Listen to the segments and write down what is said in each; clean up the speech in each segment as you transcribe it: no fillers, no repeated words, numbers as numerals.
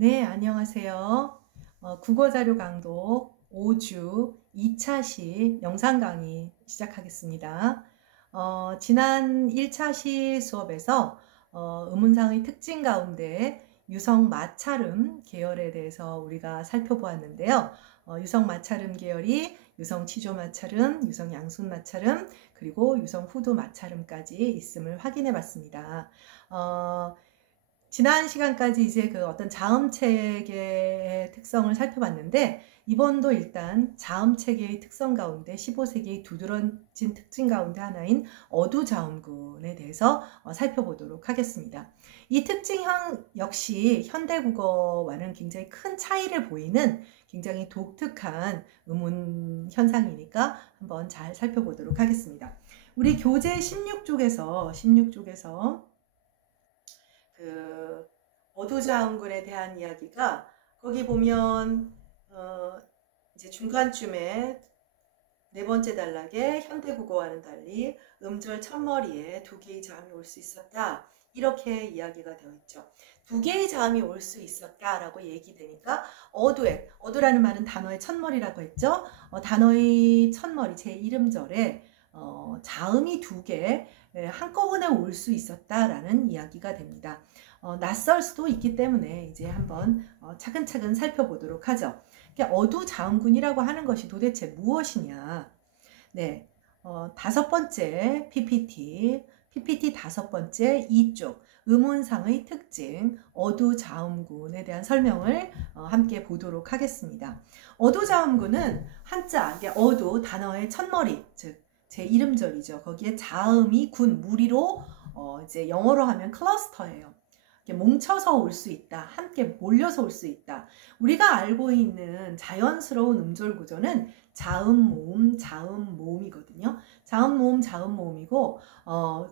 네, 안녕하세요. 국어 자료 강독 5주 2차시 영상 강의 시작하겠습니다. 지난 1차시 수업에서 음운상의 특징 가운데 유성 마찰음 계열에 대해서 우리가 살펴보았는데요. 유성 마찰음 계열이 유성 치조 마찰음, 유성 양순 마찰음, 그리고 유성 후두 마찰음까지 있음을 확인해 봤습니다. 지난 시간까지 이제 그 어떤 자음 체계의 특성을 살펴봤는데, 이번도 일단 자음 체계의 특성 가운데 15세기의 두드러진 특징 가운데 하나인 어두자음군에 대해서 살펴보도록 하겠습니다. 이 특징형 역시 현대국어와는 굉장히 큰 차이를 보이는 굉장히 독특한 음운 현상이니까 한번 잘 살펴보도록 하겠습니다. 우리 교재 16쪽에서 그 어두자음군에 대한 이야기가, 거기 보면 이제 중간쯤에 네 번째 단락에 현대국어와는 달리 음절 첫머리에 두 개의 자음이 올 수 있었다, 이렇게 이야기가 되어 있죠. 두 개의 자음이 올 수 있었다라고 얘기되니까 어두라는 말은 단어의 첫머리라고 했죠. 단어의 첫머리 제1음절에 자음이 두 개 한꺼번에 올 수 있었다라는 이야기가 됩니다. 낯설 수도 있기 때문에 이제 한번 차근차근 살펴보도록 하죠. 어두자음군이라고 하는 것이 도대체 무엇이냐? 네, 다섯 번째 PPT 다섯 번째 이쪽 음운상의 특징 어두자음군에 대한 설명을 함께 보도록 하겠습니다. 어두자음군은 한자, 이게 어두 단어의 첫머리, 즉 제1음절이죠. 거기에 자음이 군, 무리로 이제 영어로 하면 클러스터예요. 뭉쳐서 올 수 있다, 함께 몰려서 올 수 있다. 우리가 알고 있는 자연스러운 음절 구조는 자음 모음 자음 모음이거든요. 자음 모음 자음 모음이고,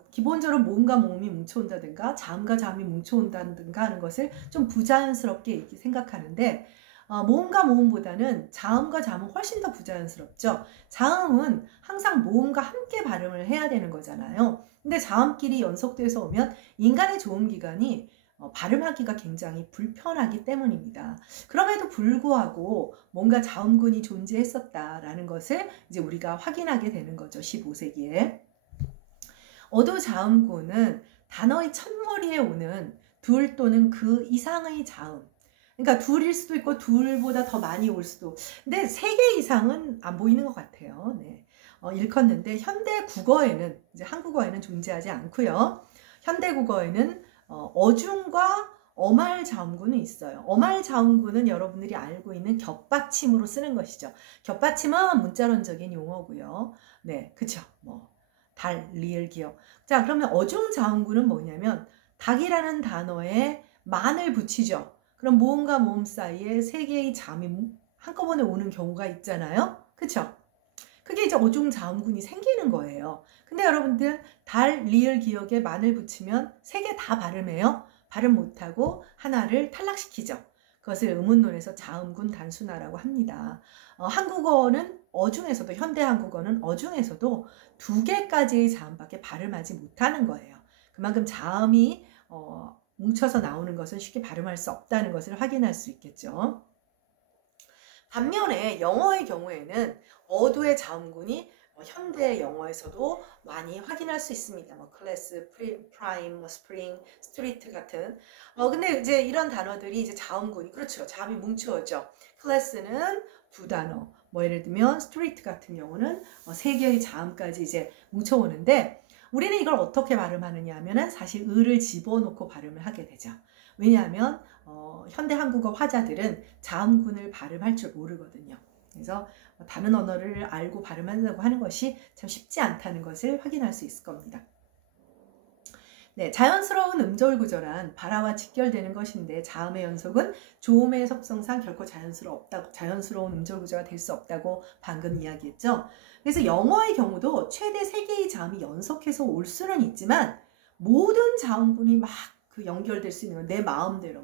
기본적으로 모음과 모음이 뭉쳐온다든가 자음과 자음이 뭉쳐온다든가 하는 것을 좀 부자연스럽게 이렇게 생각하는데, 모음과 모음보다는 자음과 자음은 훨씬 더 부자연스럽죠. 자음은 항상 모음과 함께 발음을 해야 되는 거잖아요. 근데 자음끼리 연속돼서 오면 인간의 조음기관이 발음하기가 굉장히 불편하기 때문입니다. 그럼에도 불구하고 뭔가 자음군이 존재했었다라는 것을 이제 우리가 확인하게 되는 거죠. 15세기에. 어두자음군은 단어의 첫머리에 오는 둘 또는 그 이상의 자음, 그러니까 둘일 수도 있고 둘보다 더 많이 올 수도, 근데 세 개 이상은 안 보이는 것 같아요. 네. 일컫는데 현대 국어에는, 이제 한국어에는 존재하지 않고요. 현대 국어에는 어중과 어말 자음군은 있어요. 어말 자음군은 여러분들이 알고 있는 겹받침으로 쓰는 것이죠. 겹받침은 문자론적인 용어고요. 네, 그쵸. 달, 리을, 기역. 자, 그러면 어중 자음군은 뭐냐면 닭이라는 단어에 만을 붙이죠. 그럼 모음과 모음 사이에 세 개의 자음이 한꺼번에 오는 경우가 있잖아요. 그쵸? 그게 이제 어중 자음군이 생기는 거예요. 근데 여러분들 달, 리을, 기역에 만을 붙이면 세 개 다 발음해요. 발음 못하고 하나를 탈락시키죠. 그것을 음운론에서 자음군 단순화라고 합니다. 한국어는 어중에서도, 현대 한국어는 어중에서도 두 개까지의 자음밖에 발음하지 못하는 거예요. 그만큼 자음이 뭉쳐서 나오는 것은 쉽게 발음할 수 없다는 것을 확인할 수 있겠죠. 반면에 영어의 경우에는 어두의 자음군이 현대 영어에서도 많이 확인할 수 있습니다. 클래스, 프라임, 스프링, 스트리트 같은. 근데 이제 이런 단어들이 이제 자음군이, 그렇죠. 자음이 뭉쳐오죠. 클래스는 두 단어, 예를 들면 스트리트 같은 경우는 세 개의 자음까지 이제 뭉쳐오는데, 우리는 이걸 어떻게 발음하느냐 하면은 사실 을을 집어넣고 발음을 하게 되죠. 왜냐하면 현대 한국어 화자들은 자음군을 발음할 줄 모르거든요. 그래서 다른 언어를 알고 발음한다고 하는 것이 참 쉽지 않다는 것을 확인할 수 있을 겁니다. 네, 자연스러운 음절 구조란 발화와 직결되는 것인데, 자음의 연속은 조음의 속성상 결코 자연스러운 음절 구조가 될 수 없다고 방금 이야기했죠. 그래서 영어의 경우도 최대 3개의 자음이 연속해서 올 수는 있지만, 모든 자음군이 막 연결될 수 있는 건 내 마음대로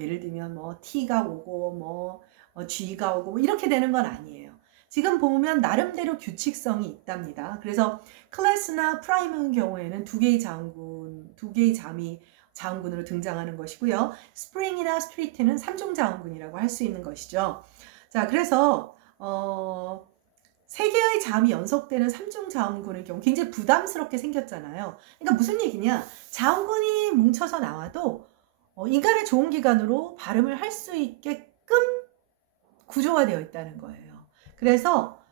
예를 들면 T가 오고 G가 오고 이렇게 되는 건 아니에요. 지금 보면 나름대로 규칙성이 있답니다. 그래서 클래스나 프라임의 경우에는 두 개의 자음이 자음군으로 등장하는 것이고요. 스프링이나 스트리트는 3중 자음군이라고 할 수 있는 것이죠. 자, 그래서 3개의 자음이 연속되는 3중 자음군의 경우 굉장히 부담스럽게 생겼잖아요. 그러니까 무슨 얘기냐? 자음군이 뭉쳐서 나와도 인간의 좋은 기관으로 발음을 할 수 있게끔 구조화되어 있다는 거예요. 그래서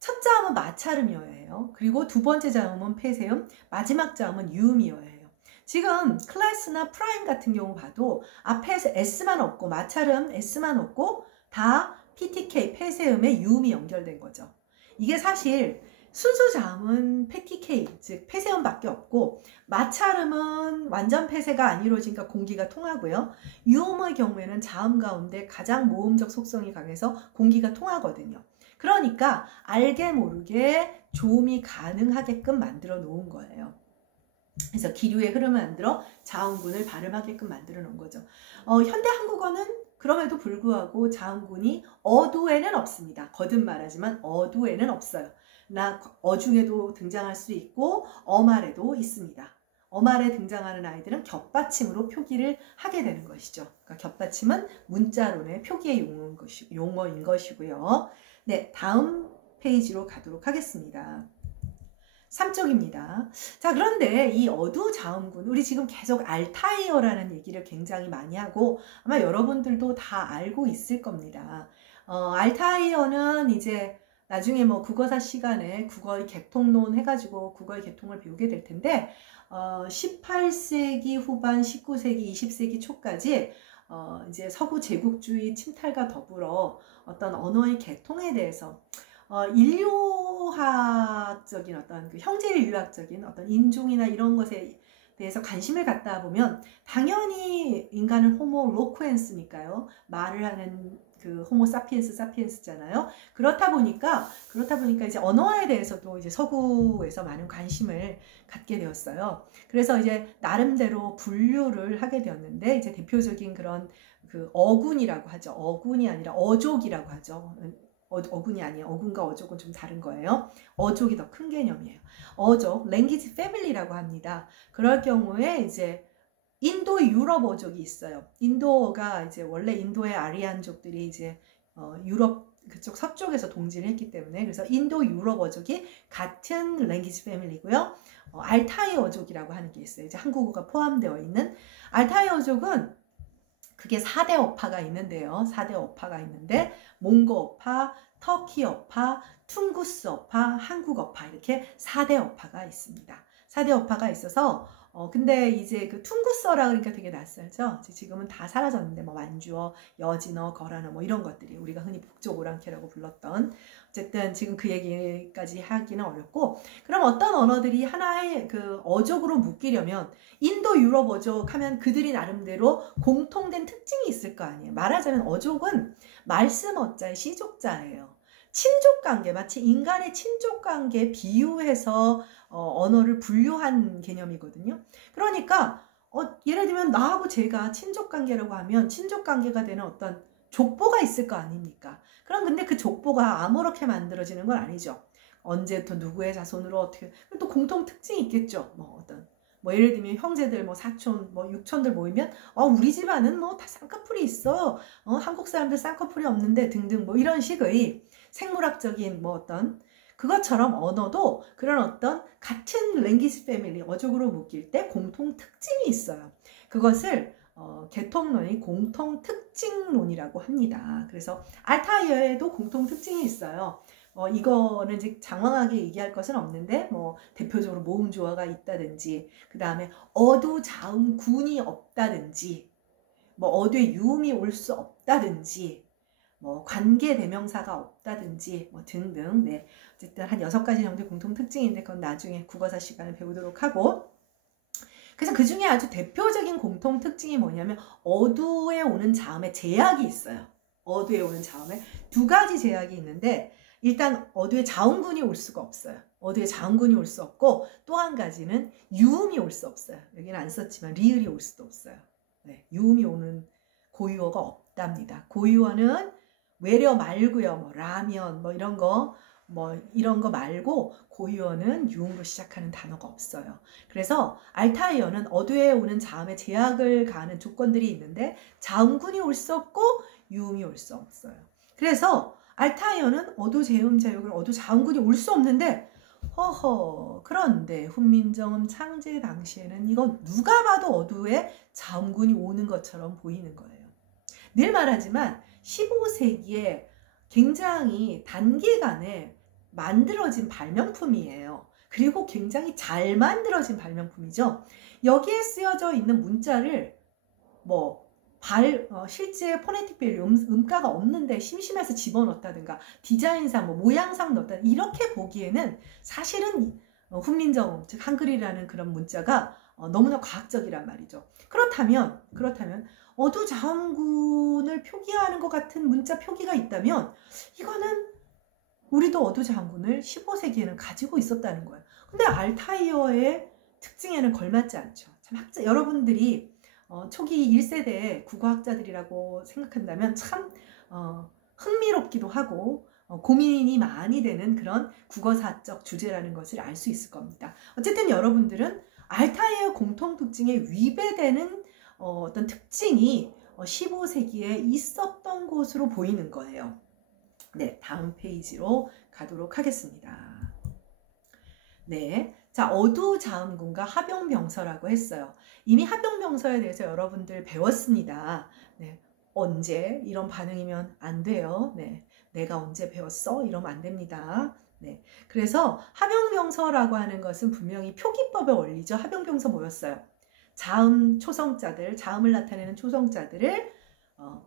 첫 자음은 마찰음이어예요. 그리고 두 번째 자음은 폐쇄음, 마지막 자음은 유음이어예요. 지금 클래스나 프라임 같은 경우 봐도 앞에서 S만 없고 마찰음 S만 없고 다 PTK 폐쇄음에 유음이 연결된 거죠. 이게 사실 순수 자음은 PTK 즉 폐쇄음밖에 없고 마찰음은 완전 폐쇄가 안 이루어지니까 공기가 통하고요. 유음의 경우에는 자음 가운데 가장 모음적 속성이 강해서 공기가 통하거든요. 그러니까 알게 모르게 조음이 가능하게끔 만들어 놓은 거예요. 그래서 기류의 흐름을 만들어 자음군을 발음하게끔 만들어 놓은 거죠. 현대 한국어는 그럼에도 불구하고 자음군이 어두에는 없습니다. 거듭 말하지만 어두에는 없어요. 나 어중에도 등장할 수 있고 어말에도 있습니다. 어말에 등장하는 아이들은 겹받침으로 표기를 하게 되는 것이죠. 그러니까 겹받침은 문자론의 표기의 용어인 것이고요. 네, 다음 페이지로 가도록 하겠습니다. 3쪽입니다. 자, 그런데 이 어두 자음군, 우리 지금 계속 알타이어라는 얘기를 굉장히 많이 하고 아마 여러분들도 다 알고 있을 겁니다. 알타이어는 이제 나중에 뭐 국어사 시간에 국어의 개통론 해가지고 국어의 개통을 배우게 될 텐데 18세기 후반, 19세기, 20세기 초까지 이제 서구 제국주의 침탈과 더불어 어떤 언어의 개통에 대해서 인류학적인 어떤 그 형제인류학적인 어떤 인종이나 이런 것에 대해서 관심을 갖다 보면 당연히 인간은 호모 로쿠엔스니까요. 말을 하는 그 호모 사피엔스잖아요. 그렇다 보니까 이제 언어에 대해서도 이제 서구에서 많은 관심을 갖게 되었어요. 그래서 이제 나름대로 분류를 하게 되었는데 이제 대표적인 그런 그 어군이라고 하죠. 어군이 아니라 어족이라고 하죠. 어군이 아니에요. 어군과 어족은 좀 다른 거예요. 어족이 더 큰 개념이에요. 어족, 랭귀지 패밀리라고 합니다. 그럴 경우에 이제 인도 유럽 어족이 있어요. 인도가 이제 원래 인도의 아리안족들이 이제 유럽 그쪽 서쪽에서 동진을 했기 때문에 그래서 인도 유럽 어족이 같은 랭귀지 패밀리고요. 알타이 어족이라고 하는 게 있어요. 이제 한국어가 포함되어 있는 알타이 어족은 그게 4대 어파가 있는데요. 4대 어파가 있는데 몽고 어파, 터키 어파, 퉁구스 어파, 한국 어파 이렇게 4대 어파가 있습니다. 4대 어파가 있어서 근데 이제 그 퉁구스어라 그러니까 되게 낯설죠. 지금은 다 사라졌는데 뭐 만주어, 여진어, 거란어 뭐 이런 것들이 우리가 흔히 북쪽 오랑캐라고 불렀던 어쨌든 지금 그 얘기까지 하기는 어렵고 그럼 어떤 언어들이 하나의 그 어족으로 묶이려면 인도 유럽 어족 하면 그들이 나름대로 공통된 특징이 있을 거 아니에요. 말하자면 어족은 말씀 어자의 시족자예요. 친족관계, 마치 인간의 친족관계에 비유해서 언어를 분류한 개념이거든요. 그러니까 예를 들면 나하고 제가 친족관계라고 하면 친족관계가 되는 어떤 족보가 있을 거 아닙니까? 그럼 근데 그 족보가 아무렇게 만들어지는 건 아니죠. 언제부터 누구의 자손으로 어떻게 또 공통 특징이 있겠죠. 뭐 예를 들면 형제들 뭐 사촌 뭐 육촌들 모이면 우리 집안은 뭐 다 쌍꺼풀이 있어. 한국 사람들 쌍꺼풀이 없는데 등등 뭐 이런 식의 생물학적인 뭐 어떤 그것처럼 언어도 그런 어떤 같은 랭귀지 패밀리 어족으로 묶일 때 공통 특징이 있어요. 그것을 개통론이 공통 특징론이라고 합니다. 그래서 알타이어에도 공통 특징이 있어요. 이거는 이제 장황하게 얘기할 것은 없는데 뭐 대표적으로 모음 조화가 있다든지 그 다음에 어두 자음 군이 없다든지 뭐 어두에 유음이 올 수 없다든지 뭐 관계 대명사가 없다든지 뭐 등등 네 어쨌든 한 6가지 정도의 공통 특징인데 그건 나중에 국어사 시간을 배우도록 하고 그래서 그 중에 아주 대표적인 공통 특징이 뭐냐면 어두에 오는 자음에 제약이 있어요. 어두에 오는 자음에 2가지 제약이 있는데 일단 어두에 자음군이 올 수가 없어요. 어두에 자음군이 올 수 없고 또 한 가지는 유음이 올 수 없어요. 여기는 안 썼지만 리을이 올 수도 없어요. 네, 유음이 오는 고유어가 없답니다. 고유어는 외려 말고요. 뭐 라면 뭐 이런 거 뭐 이런 거 말고 고유어는 유음으로 시작하는 단어가 없어요. 그래서 알타이어는 어두에 오는 자음의 제약을 가하는 조건들이 있는데 자음군이 올 수 없고 유음이 올 수 없어요. 그래서 알타이어는 어두 제음 제육을 어두 자음군이 올 수 없는데 허허 그런데 훈민정음 창제 당시에는 이거 누가 봐도 어두에 자음군이 오는 것처럼 보이는 거예요. 늘 말하지만 15세기에 굉장히 단기간에 만들어진 발명품이에요. 그리고 굉장히 잘 만들어진 발명품이죠. 여기에 쓰여져 있는 문자를 실제 포네틱 밸류 음가가 없는데 심심해서 집어넣었다든가 디자인상 모양상 넣었다 이렇게 보기에는 사실은 훈민정음 즉 한글이라는 그런 문자가 너무나 과학적이란 말이죠. 그렇다면 어두자음군을 표기하는 것 같은 문자 표기가 있다면 이거는 우리도 어두자음군을 15세기에는 가지고 있었다는 거예요. 근데 알타이어의 특징에는 걸맞지 않죠. 참 여러분들이 초기 1세대 국어학자들이라고 생각한다면 참 흥미롭기도 하고 고민이 많이 되는 그런 국어사적 주제라는 것을 알 수 있을 겁니다. 어쨌든 여러분들은 알타이어의 공통 특징에 위배되는 어떤 특징이 15세기에 있었던 것으로 보이는 거예요. 네, 다음 페이지로 가도록 하겠습니다. 네, 자, 어두자음군과 합용병서라고 했어요. 이미 합용병서에 대해서 여러분들 배웠습니다. 네, 언제 이런 반응이면 안 돼요. 네, 내가 언제 배웠어? 이러면 안 됩니다. 네, 그래서 합용병서라고 하는 것은 분명히 표기법의 원리죠. 합용병서 뭐였어요? 자음 초성자들, 자음을 나타내는 초성자들을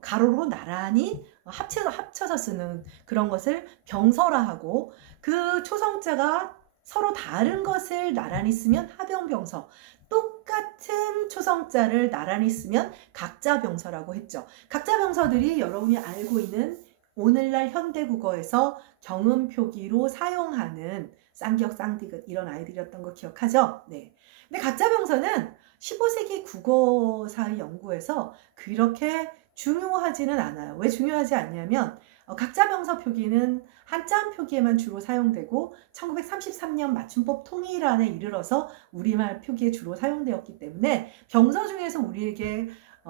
가로로 나란히 합쳐서 쓰는 그런 것을 병서라하고 그 초성자가 서로 다른 것을 나란히 쓰면 합용병서, 똑같은 초성자를 나란히 쓰면 각자병서라고 했죠. 각자병서들이 여러분이 알고 있는 오늘날 현대국어에서 경음표기로 사용하는 쌍기역, 쌍디귿 이런 아이들이었던 거 기억하죠? 네. 근데 각자병서는 15세기 국어사의 연구에서 그렇게 중요하지는 않아요. 왜 중요하지 않냐면 각자병서 표기는 한자음 표기에만 주로 사용되고 1933년 맞춤법 통일안에 이르러서 우리말 표기에 주로 사용되었기 때문에 병서 중에서 우리에게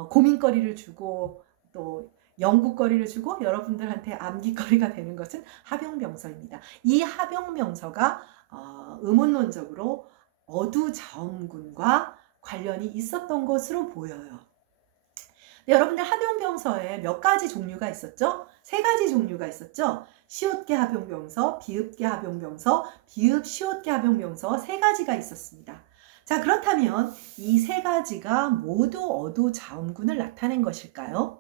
고민거리를 주고 또 연구거리를 주고 여러분들한테 암기거리가 되는 것은 합용병서입니다. 이 합용병서가 의문론적으로 어두자음군과 관련이 있었던 것으로 보여요. 네, 여러분들 합용병서에 몇 가지 종류가 있었죠? 세 가지 종류가 있었죠? 시옷계 합용병서, 비읍계 합용병서, 비읍 시옷계 합용병서 세 가지가 있었습니다. 자, 그렇다면 이 세 가지가 모두 어두자음군을 나타낸 것일까요?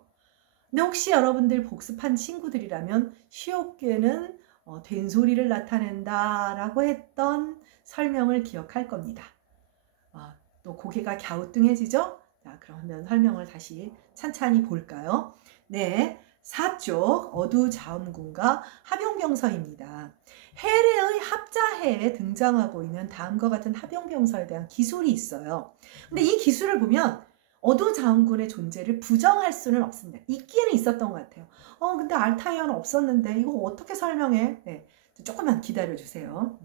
근데 혹시 여러분들 복습한 친구들이라면 시옷계는 된소리를 나타낸다 라고 했던 설명을 기억할 겁니다. 또 고개가 갸우뚱해지죠? 자, 그러면 설명을 다시 찬찬히 볼까요? 네, 4쪽 어두자음군과 합용병서입니다. 해례의 합자해에 등장하고 있는 다음과 같은 합용병서에 대한 기술이 있어요. 근데 이 기술을 보면 어두자음군의 존재를 부정할 수는 없습니다. 있기는 있었던 것 같아요. 근데 알타이어는 없었는데 이거 어떻게 설명해? 네, 조금만 기다려주세요.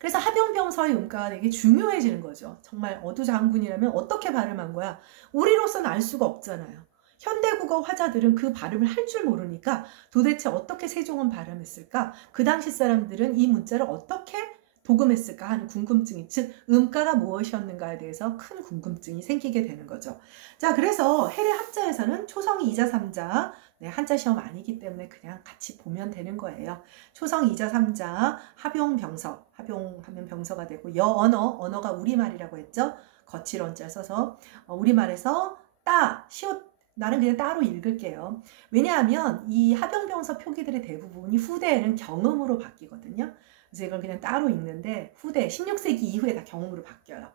그래서 합용병서의 음가가 되게 중요해지는 거죠. 정말 어두자음군이라면 어떻게 발음한 거야? 우리로서는 알 수가 없잖아요. 현대국어 화자들은 그 발음을 할 줄 모르니까 도대체 어떻게 세종은 발음했을까? 그 당시 사람들은 이 문자를 어떻게 도금했을까 하는 궁금증이, 즉 음가가 무엇이었는가에 대해서 큰 궁금증이 생기게 되는 거죠. 자, 그래서 해례 합자에서는 초성이 2자 3자, 네, 한자 시험 아니기 때문에 그냥 같이 보면 되는 거예요. 초성 2자 3자, 합용병서, 합용하면 병서가 되고 언어가 우리말이라고 했죠. 거칠 언자 써서 우리말에서 시옷, 나는 그냥 따로 읽을게요. 왜냐하면 이 합용병서 표기들의 대부분이 후대에는 경음으로 바뀌거든요. 그래서 이걸 그냥 따로 읽는데 후대 16세기 이후에 다 경음으로 바뀌어요.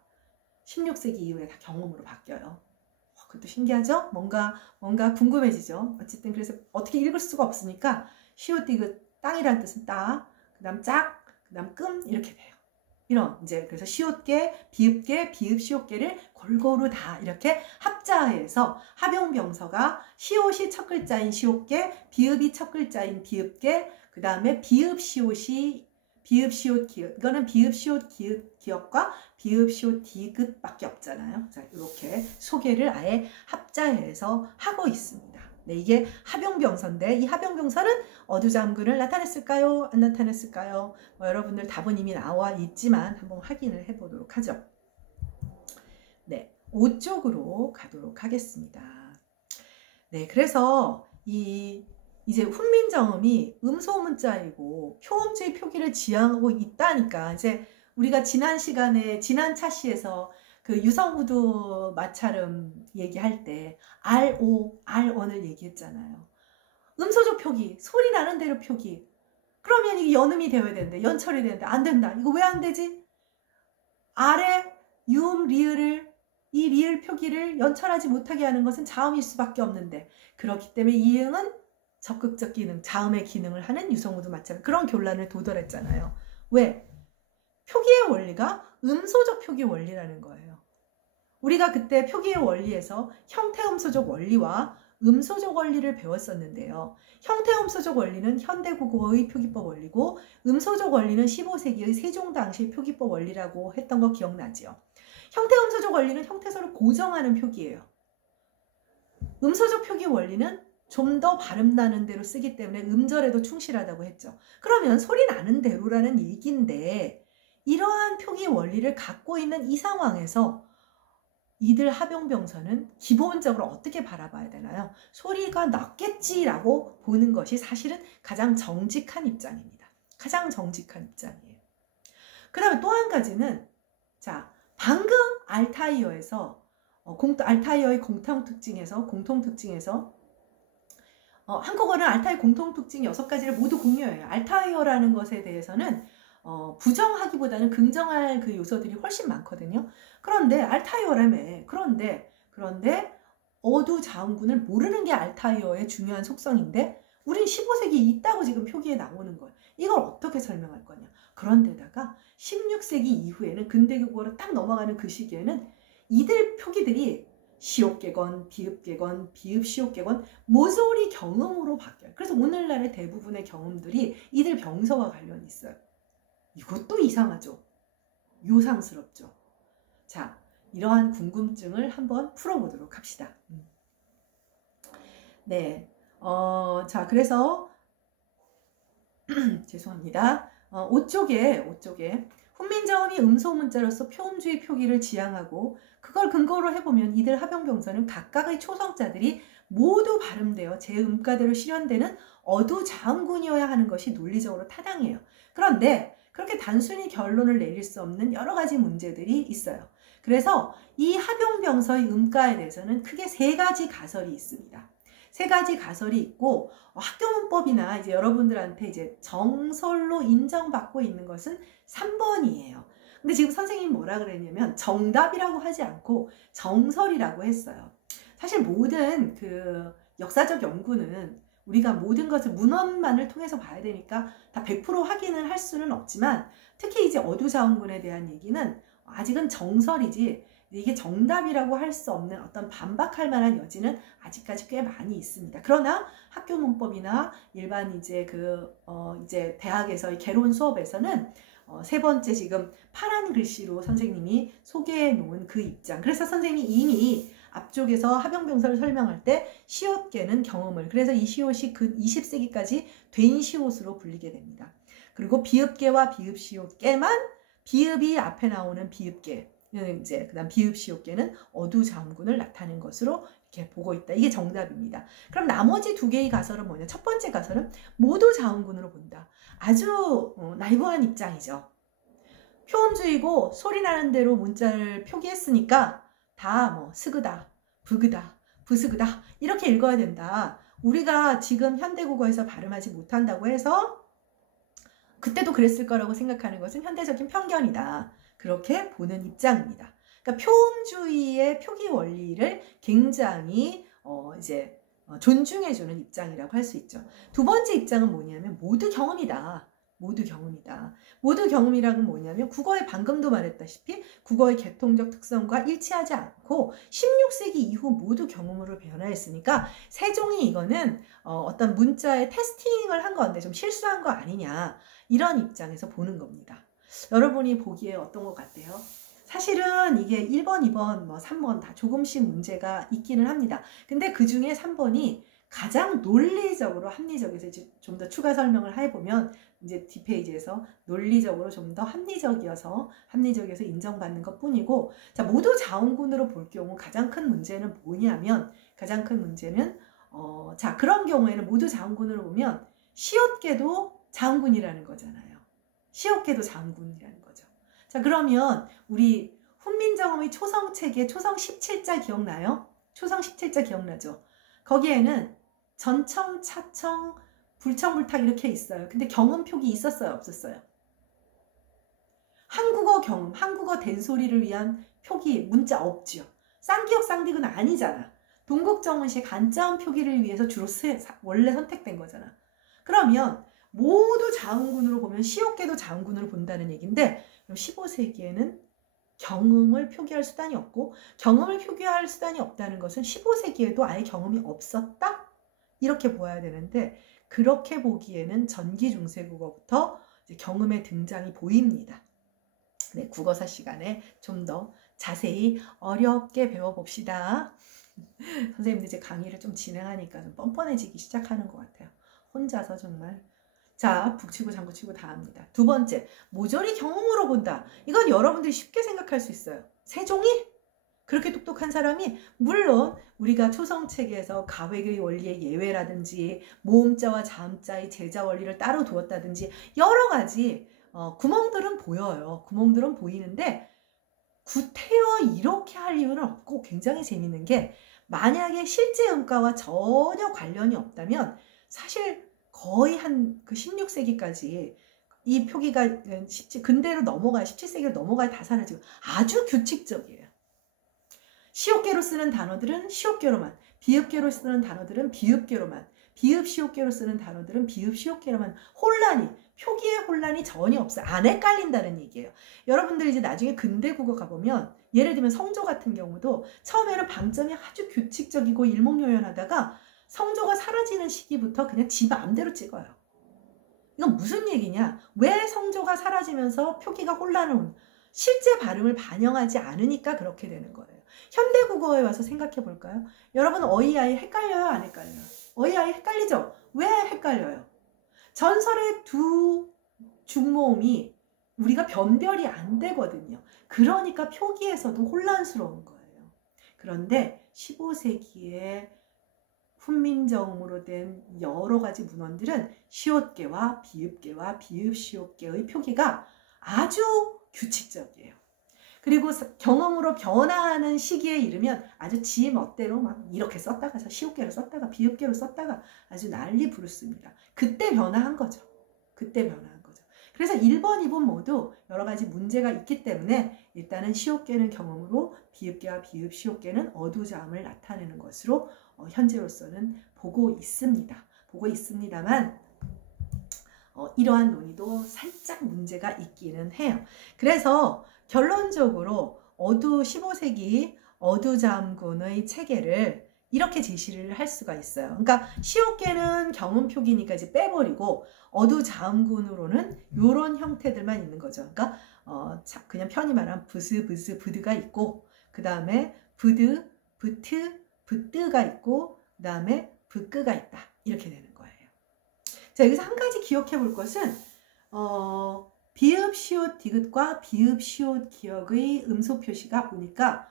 16세기 이후에 다 경음으로 바뀌어요. 그것도 신기하죠? 뭔가 궁금해지죠? 어쨌든 그래서 어떻게 읽을 수가 없으니까 시옷디귿 땅이라는 뜻은 따, 그 다음 짝, 그 다음 끔 이렇게 돼요. 이런 이제 그래서 시옷계, 비읍계, 비읍시옷계를 골고루 다 이렇게 합자해서 합용병서가 시옷이 첫 글자인 시옷계, 비읍이 첫 글자인 비읍계, 그 다음에 비읍시옷이 비읍시옷 기읍, 이거는 비읍시옷 기읍과 비읍시옷 디귿밖에 없잖아요. 자, 이렇게 소개를 아예 합자해서 하고 있습니다. 네, 이게 합용병서인데 이 합용병서는 어두잠근을 나타냈을까요? 안 나타냈을까요? 여러분들 답은 이미 나와 있지만 한번 확인을 해보도록 하죠. 네, 5쪽으로 가도록 하겠습니다. 네, 그래서 이제 훈민정음이 음소문자이고 표음주의 표기를 지향하고 있다니까 이제 우리가 지난 시간에 지난 차시에서 그 유성우두 마찰음 얘기할 때 R5, R1을 얘기했잖아요. 음소적 표기, 소리 나는 대로 표기. 그러면 이게 연음이 되어야 되는데 연철이 되는데 안 된다. 이거 왜 안 되지? R의 유음, 리을을 이 리을 표기를 연철하지 못하게 하는 것은 자음일 수밖에 없는데 그렇기 때문에 이응은 적극적 기능, 자음의 기능을 하는 유성우두 마찰 그런 교란을 도달했잖아요. 왜? 표기의 원리가 음소적 표기 원리라는 거예요. 우리가 그때 표기의 원리에서 형태음소적 원리와 음소적 원리를 배웠었는데요. 형태음소적 원리는 현대국어의 표기법 원리고 음소적 원리는 15세기의 세종당시 표기법 원리라고 했던 거 기억나지요? 형태음소적 원리는 형태소를 고정하는 표기예요. 음소적 표기 원리는 좀 더 발음 나는 대로 쓰기 때문에 음절에도 충실하다고 했죠. 그러면 소리 나는 대로라는 얘기인데 이러한 표기 원리를 갖고 있는 이 상황에서 이들 합용병서는 기본적으로 어떻게 바라봐야 되나요? 소리가 났겠지라고 보는 것이 사실은 가장 정직한 입장입니다. 가장 정직한 입장이에요. 그 다음에 또 한 가지는 자 방금 알타이어에서 알타이어의 공통특징에서 한국어는 알타이어 공통특징 6가지를 모두 공유해요. 알타이어라는 것에 대해서는 부정하기보다는 긍정할 그 요소들이 훨씬 많거든요. 그런데 알타이어라며 그런데 어두자음군을 모르는 게 알타이어의 중요한 속성인데 우린 15세기에 있다고 지금 표기에 나오는 거예요. 이걸 어떻게 설명할 거냐. 그런데다가 16세기 이후에는 근대국어로 딱 넘어가는 그 시기에는 이들 표기들이 시옷계건, 비읍계건, 비읍시옷계건 모조리 경음으로 바뀌어요. 그래서 오늘날의 대부분의 경음들이 이들 병서와 관련이 있어요. 이것도 이상하죠. 요상스럽죠. 자, 이러한 궁금증을 한번 풀어보도록 합시다. 네, 자, 그래서 죄송합니다. 5쪽에 훈민정음이 음소문자로서 표음주의 표기를 지향하고 그걸 근거로 해보면 이들 합용병서는 각각의 초성자들이 모두 발음되어 제 음가대로 실현되는 어두자음군이어야 하는 것이 논리적으로 타당해요. 그런데 그렇게 단순히 결론을 내릴 수 없는 여러 가지 문제들이 있어요. 그래서 이 합용병서의 음가에 대해서는 크게 3가지 가설이 있습니다. 3가지 가설이 있고 학교문법이나 이제 여러분들한테 이제 정설로 인정받고 있는 것은 3번이에요. 근데 지금 선생님이 뭐라 그랬냐면 정답이라고 하지 않고 정설이라고 했어요. 사실 모든 그 역사적 연구는 우리가 모든 것을 문헌만을 통해서 봐야 되니까 다 100% 확인을 할 수는 없지만 특히 이제 어두자음군에 대한 얘기는 아직은 정설이지 이게 정답이라고 할 수 없는 어떤 반박할 만한 여지는 아직까지 꽤 많이 있습니다. 그러나 학교 문법이나 일반 이제 이제 대학에서의 개론 수업에서는 3번째 지금 파란 글씨로 선생님이 소개해 놓은 그 입장. 그래서 선생님이 이미 앞쪽에서 합용병서를 설명할 때 시옷계는 경음을 그래서 이 시옷이 그 20세기까지 된 시옷으로 불리게 됩니다. 그리고 비읍계와 비읍시옷계만 비읍이 앞에 나오는 비읍계 이제 그다음 비읍시옷계는 어두자음군을 나타낸 것으로 이렇게 보고 있다. 이게 정답입니다. 그럼 나머지 2개의 가설은 뭐냐? 첫 번째 가설은 모두 자음군으로 본다. 아주 나이브한 입장이죠. 표음주의고 소리 나는 대로 문자를 표기했으니까 다 뭐 스그다, 브그다, 부스그다 이렇게 읽어야 된다. 우리가 지금 현대국어에서 발음하지 못한다고 해서 그때도 그랬을 거라고 생각하는 것은 현대적인 편견이다. 그렇게 보는 입장입니다. 그러니까 표음주의의 표기 원리를 굉장히 존중해주는 입장이라고 할 수 있죠. 두 번째 입장은 뭐냐면 모두 경험이다. 모두 경음이다. 모두 경음이라는 뭐냐면 국어에 방금도 말했다시피 국어의 계통적 특성과 일치하지 않고 16세기 이후 모두 경음으로 변화했으니까 세종이 이거는 어떤 문자의 테스팅을 한 건데 좀 실수한 거 아니냐 이런 입장에서 보는 겁니다. 여러분이 보기에 어떤 것 같아요? 사실은 이게 1번, 2번, 뭐 3번 다 조금씩 문제가 있기는 합니다. 근데 그 중에 3번이 가장 논리적으로 합리적에서 좀 더 추가 설명을 해보면 이제 뒷페이지에서 논리적으로 좀 더 합리적이어서 인정받는 것 뿐이고, 자, 모두 자음군으로 볼 경우 가장 큰 문제는 뭐냐면, 가장 큰 문제는 자, 그런 경우에는 모두 자음군으로 보면 시옷개도 자음군이라는 거잖아요. 시옷개도 자음군이라는 거죠. 자, 그러면 우리 훈민정음의 초성체계 초성 17자 기억나요? 초성 17자 기억나죠? 거기에는 전청, 차청, 불청불탁 이렇게 있어요. 근데 경음표기 있었어요? 없었어요? 한국어 경음, 한국어 된소리를 위한 표기, 문자 없죠. 쌍기역, 쌍디귿은 아니잖아. 동국정음식 한자음 표기를 위해서 주로 원래 선택된 거잖아. 그러면 모두 자음군으로 보면 시옷개도 자음군으로 본다는 얘기인데, 그럼 15세기에는 경음을 표기할 수단이 없고, 경음을 표기할 수단이 없다는 것은 15세기에도 아예 경음이 없었다? 이렇게 보아야 되는데, 그렇게 보기에는 전기 중세국어부터 경음의 등장이 보입니다. 네, 국어사 시간에 좀 더 자세히 어렵게 배워봅시다. 선생님들 이제 강의를 좀 진행하니까 좀 뻔뻔해지기 시작하는 것 같아요. 혼자서 정말. 자, 북치고 장구치고 다 합니다. 두 번째, 모조리 경음으로 본다. 이건 여러분들이 쉽게 생각할 수 있어요. 세종이? 그렇게 똑똑한 사람이? 물론 우리가 초성책에서 가획의 원리의 예외라든지 모음자와 자음자의 제자 원리를 따로 두었다든지 여러 가지 구멍들은 보여요. 구멍들은 보이는데 구태여 이렇게 할 이유는 없고, 굉장히 재밌는 게 만약에 실제 음가와 전혀 관련이 없다면 사실 거의 한 그 16세기까지 이 표기가 근대로 넘어가야 17세기로 넘어가야 다 사라지고 아주 규칙적이에요. 시옷개로 쓰는 단어들은 시옷개로만, 비읍개로 쓰는 단어들은 비읍개로만, 비읍시옷개로 쓰는 단어들은 비읍시옷개로만, 표기의 혼란이 전혀 없어요. 안 헷갈린다는 얘기예요. 여러분들이 이제 나중에 근대 국어 가보면 예를 들면 성조 같은 경우도 처음에는 방점이 아주 규칙적이고 일목요연하다가 성조가 사라지는 시기부터 그냥 지 마음대로 찍어요. 이건 무슨 얘기냐? 왜 성조가 사라지면서 표기가 혼란을 실제 발음을 반영하지 않으니까 그렇게 되는 거예요. 현대 국어에 와서 생각해 볼까요? 여러분 어이아이 헷갈려요? 안 헷갈려요? 어이아이 헷갈리죠? 왜 헷갈려요? 전설의 두 중모음이 우리가 변별이 안 되거든요. 그러니까 표기에서도 혼란스러운 거예요. 그런데 15세기에 훈민정음으로 된 여러 가지 문헌들은 시옷개와 비읍개와 비읍시옷개의 표기가 아주 규칙적이에요. 그리고 경음으로 변화하는 시기에 이르면 아주 지 멋대로 막 이렇게 썼다가 시옷개로 썼다가 비읍개로 썼다가 아주 난리 부르습니다. 그때 변화한 거죠. 그때 변화한 거죠. 그래서 1번, 2번 모두 여러 가지 문제가 있기 때문에 일단은 시옷개는 경음으로, 비읍개와 비읍시옷개는 어두자음을 나타내는 것으로 현재로서는 보고 있습니다. 보고 있습니다만 이러한 논의도 살짝 문제가 있기는 해요. 그래서 결론적으로 15세기 어두자음군의 체계를 이렇게 제시를 할 수가 있어요. 그러니까 시옷개는 경음 표기니까 이제 빼버리고 어두자음군으로는 이런 형태들만 있는 거죠. 그러니까 그냥 편히 말하면 브스, 브스, 브드가 있고, 그 다음에 브드, 브트, 브뜨가 있고, 그 다음에 브끄가 있다. 이렇게 되는 거예요. 자, 여기서 한 가지 기억해 볼 것은 비읍, 시옷, 디귿과 비읍, 시옷, 기역의 음소 표시가 보니까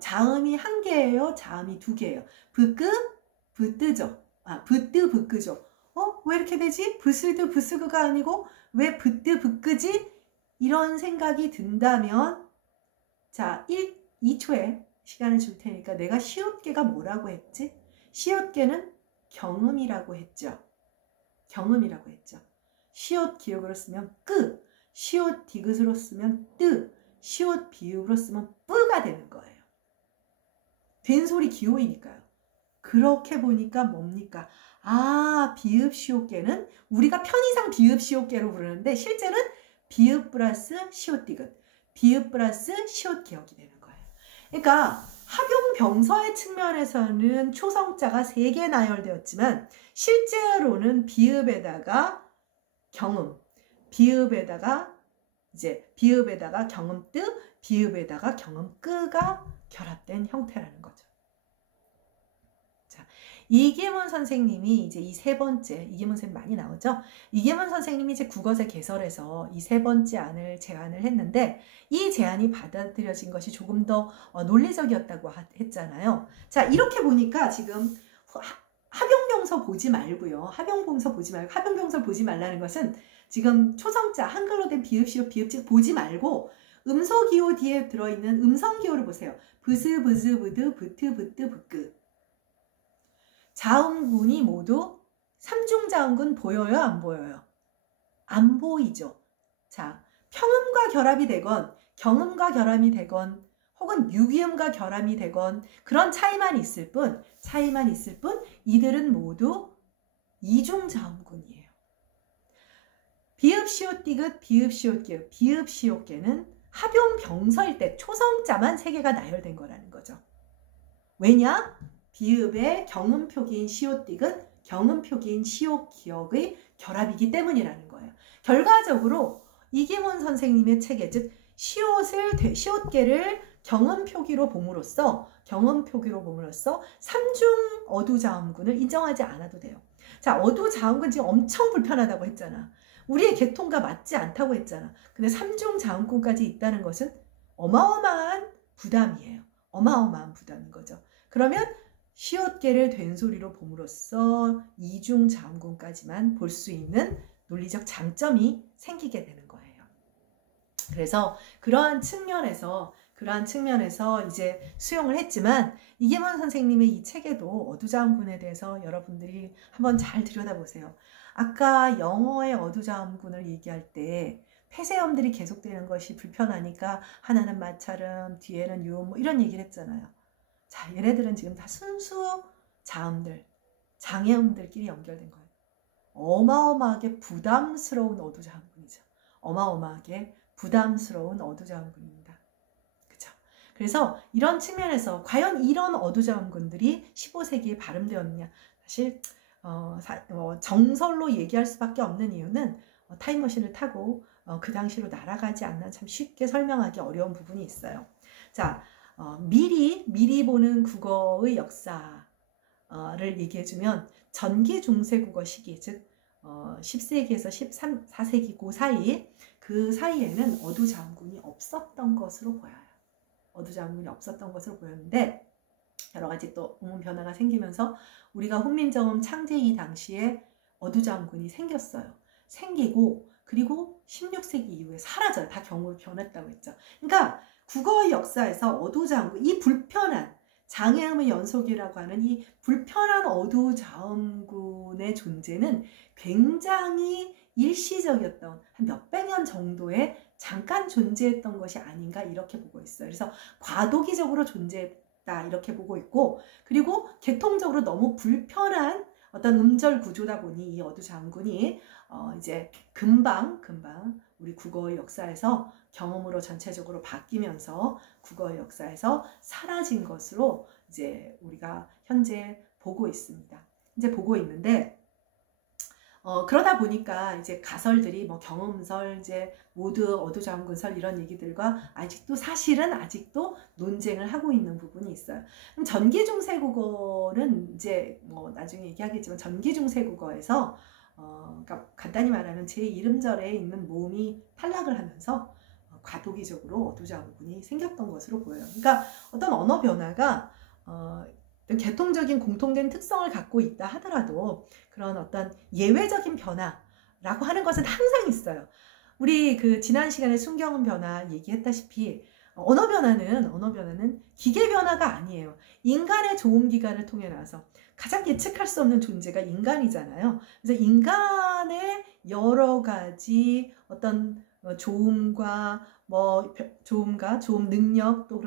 자음이 한 개예요? 자음이 두 개예요? 브끄, 브뜨죠. 브뜨, 브끄죠. 왜 이렇게 되지? 브스드, 브스그가 아니고 왜 브뜨, 브끄지? 이런 생각이 든다면, 자, 2초에 시간을 줄 테니까 내가 시옷개가 뭐라고 했지? 시옷개는 경음이라고 했죠. 경음이라고 했죠. 시옷 기역으로 쓰면 끄, 시옷 디귿으로 쓰면 뜨, 시옷 비읍으로 쓰면 뿌가 되는 거예요. 된소리 기호이니까요. 그렇게 보니까 뭡니까? 아, 비읍시옷개는 우리가 편의상 비읍시옷개로 부르는데 실제는 비읍 플러스 시옷디귿, 비읍 플러스 시옷기역이 되는 거예요. 그러니까 합용병서의 측면에서는 초성자가 3개 나열되었지만 실제로는 비읍에다가 경음, 비읍에다가 경음뜨, 비읍에다가 경음끄가 결합된 형태라는 거죠. 자, 이계문 선생님이 이제 이 3번째, 이계문 선생님 많이 나오죠? 이계문 선생님이 이제 국어사 개설에서 이 3번째 안을 제안을 했는데 이 제안이 받아들여진 것이 조금 더 논리적이었다고 했잖아요. 자, 이렇게 보니까 지금 합용병서 보지 말고요. 합용병서 보지 말고, 합용병서 보지 말라는 것은 지금 초성자, 한글로 된 비읍시옷, 비읍직 보지 말고 음소기호 뒤에 들어있는 음성기호를 보세요. 브스, 브즈, 브드, 브트, 브뜨, 브끄. 자음군이 모두 삼중자음군 보여요? 안 보여요? 안 보이죠. 자, 평음과 결합이 되건 경음과 결합이 되건 혹은 유기음과 결합이 되건 그런 차이만 있을 뿐 이들은 모두 이중자음군이에요. 비읍시옷디귿, 비읍시옷기읍, 비읍시옷개는 합용병서일 때 초성자만 3개가 나열된 거라는 거죠. 왜냐? 비읍의 경음표기인 시옷디귿, 경음표기인 시옷기역의 결합이기 때문이라는 거예요. 결과적으로 이계문 선생님의 체계, 즉 시옷개를 경음표기로 봄으로써 삼중 어두자음군을 인정하지 않아도 돼요. 자, 어두자음군 지금 엄청 불편하다고 했잖아. 우리의 계통과 맞지 않다고 했잖아. 근데 삼중자음군까지 있다는 것은 어마어마한 부담이에요. 어마어마한 부담인 거죠. 그러면 시옷개를 된소리로 봄으로써 이중자음군까지만 볼 수 있는 논리적 장점이 생기게 되는 거예요. 그래서 그러한 측면에서 이제 수용을 했지만 이계문 선생님의 이 책에도 어두자음군에 대해서 여러분들이 한번 잘 들여다보세요. 아까 영어의 어두자음군을 얘기할 때 폐쇄음들이 계속되는 것이 불편하니까 하나는 마찰음, 뒤에는 유음 뭐 이런 얘기를 했잖아요. 자, 얘네들은 지금 다 순수 자음들, 장애음들끼리 연결된 거예요. 어마어마하게 부담스러운 어두자음군이죠. 어마어마하게 부담스러운 어두자음군입니다. 그렇죠? 그래서 이런 측면에서 과연 이런 어두자음군들이 15세기에 발음되었느냐? 사실 정설로 얘기할 수밖에 없는 이유는 타임머신을 타고 그 당시로 날아가지 않나 참 쉽게 설명하기 어려운 부분이 있어요. 자, 미리 보는 국어의 역사를 얘기해주면 전기중세국어 시기, 즉 10세기에서 14세기 그 사이에는 어두자음군이 없었던 것으로 보여요. 어두자음군이 없었던 것으로 보였는데 여러 가지 또 음운 변화가 생기면서 우리가 훈민정음 창제 이 당시에 어두자음군이 생겼어요. 생기고 그리고 16세기 이후에 사라져요. 다 경우로 변했다고 했죠. 그러니까 국어의 역사에서 어두자음군, 이 불편한 장애음의 연속이라고 하는 이 불편한 어두자음군의 존재는 굉장히 일시적이었던 한 몇백 년 정도의 잠깐 존재했던 것이 아닌가 이렇게 보고 있어요. 그래서 과도기적으로 존재했다 이렇게 보고 있고, 그리고 계통적으로 너무 불편한 어떤 음절 구조다 보니 이 어두자음군이 이제 금방 우리 국어의 역사에서 경험으로 전체적으로 바뀌면서 국어의 역사에서 사라진 것으로 이제 우리가 현재 보고 있습니다. 이제 보고 있는데 그러다 보니까 이제 가설들이 뭐 경음설, 이제 모두 어두자음군설 이런 얘기들과 사실은 아직도 논쟁을 하고 있는 부분이 있어요. 그럼 전기중세국어는 이제 뭐 나중에 얘기하겠지만 전기중세국어에서 그러니까 간단히 말하면 제1음절에 있는 모음이 탈락을 하면서 과도기적으로 어두자음군이 생겼던 것으로 보여요. 그러니까 어떤 언어 변화가 계통적인 공통된 특성을 갖고 있다 하더라도 그런 어떤 예외적인 변화라고 하는 것은 항상 있어요. 우리 그 지난 시간에 순경음 변화 얘기했다시피 언어 변화는 기계 변화가 아니에요. 인간의 조음기관을 통해 나서 가장 예측할 수 없는 존재가 인간이잖아요. 그래서 인간의 여러 가지 어떤 조음과 조음 능력 또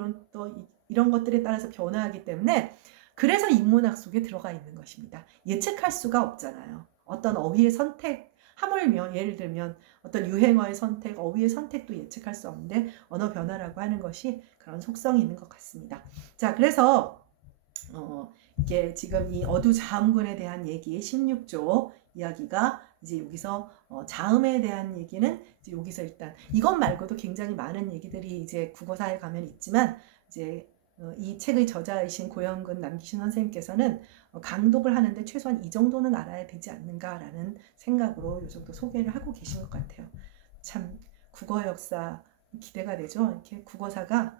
이런 것들에 따라서 변화하기 때문에 그래서 인문학 속에 들어가 있는 것입니다. 예측할 수가 없잖아요. 어떤 어휘의 선택, 하물며 예를 들면 어떤 유행어의 선택, 어휘의 선택도 예측할 수 없는데 언어 변화라고 하는 것이 그런 속성이 있는 것 같습니다. 자, 그래서 이게 지금 이 어두자음군에 대한 얘기 16조 이야기가 이제 여기서 자음에 대한 얘기는 이제 여기서 일단 이것 말고도 굉장히 많은 얘기들이 이제 국어사에 가면 있지만 이제 이 책의 저자이신 고영근 남기신 선생님께서는 강독을 하는데 최소한 이 정도는 알아야 되지 않는가라는 생각으로 이 정도 소개를 하고 계신 것 같아요. 참 국어 역사 기대가 되죠. 이렇게 국어사가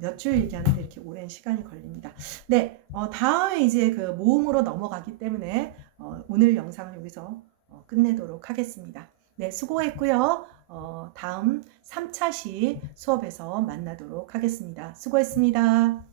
몇 줄 얘기하는데 이렇게 오랜 시간이 걸립니다. 네, 다음에 이제 그 모음으로 넘어가기 때문에 오늘 영상을 여기서 끝내도록 하겠습니다. 네, 수고했고요. 다음 3차시 수업에서 만나도록 하겠습니다. 수고했습니다.